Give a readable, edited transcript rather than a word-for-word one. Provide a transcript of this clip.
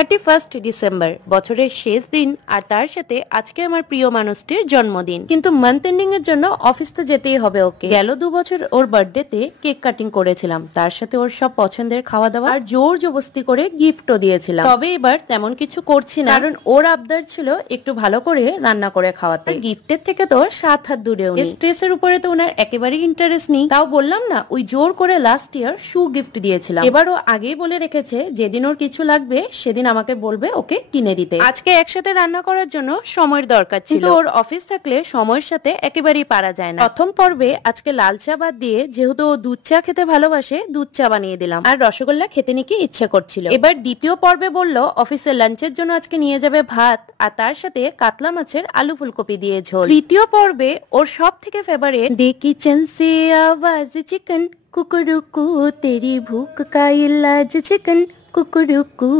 31 December, বছরের শেষ দিন, আর তার সাথে আজকে আমার প্রিয় মানুষটির জন্মদিন। কিন্তু মান্থ এন্ডিং এর জন্য অফিস তো যেতেই হবে ওকে। গেল 2 বছর ওর বার্থডেতে কেক কাটিং করেছিলাম, তার সাথে ওর সব পছন্দের খাওয়া দাওয়া আর জোর জবস্তি করে গিফটও দিয়েছিলাম। তবে এবার তেমন কিছু করছি না, কারণ ওর আবদার ছিল একটু ভালো করে রান্না করে খাওয়াতে। গিফটের থেকে তো 7 হাত দূরেও নেই। স্ট্রেসের উপরে তো ওনার একেবারেই ইন্টারেস্ট নেই। তাও বললাম না, ওই জোর করে লাস্ট ইয়ার শু গিফট দিয়েছিলাম। এবারও আগেই বলে রেখেছে যেদিন ওর কিছু লাগবে সেদিন আমাকে বলবে ওকে কিনে দিতে। আজকে একসাথে রান্না করার জন্য সময়ের দরকার ছিল, ওর অফিস থাকলে সময়ের সাথে একেবারেই পারা যায় না। প্রথম পর্বে আজকে লাল চা বাদ দিয়ে, যেহেতু ও দুধ চা খেতে ভালোবাসে, দুধ চা বানিয়ে দিলাম, আর রসগোল্লা খেতে নাকি ইচ্ছে করছিল। এবার দ্বিতীয় পর্বে বলল অফিসের লাঞ্চের জন্য আজকে নিয়ে যাবে ভাত, আর তার সাথে কাতলা মাছের আলু ফুলকপি দিয়ে ঝোল। তৃতীয় পর্বে ওর সব থেকে ফেভারিট দে কিচেন সে আওয়াজ চিকেন কুকুরুকু, তেরি ভুক কা ইলাজ চিকেন কুকুরুকু।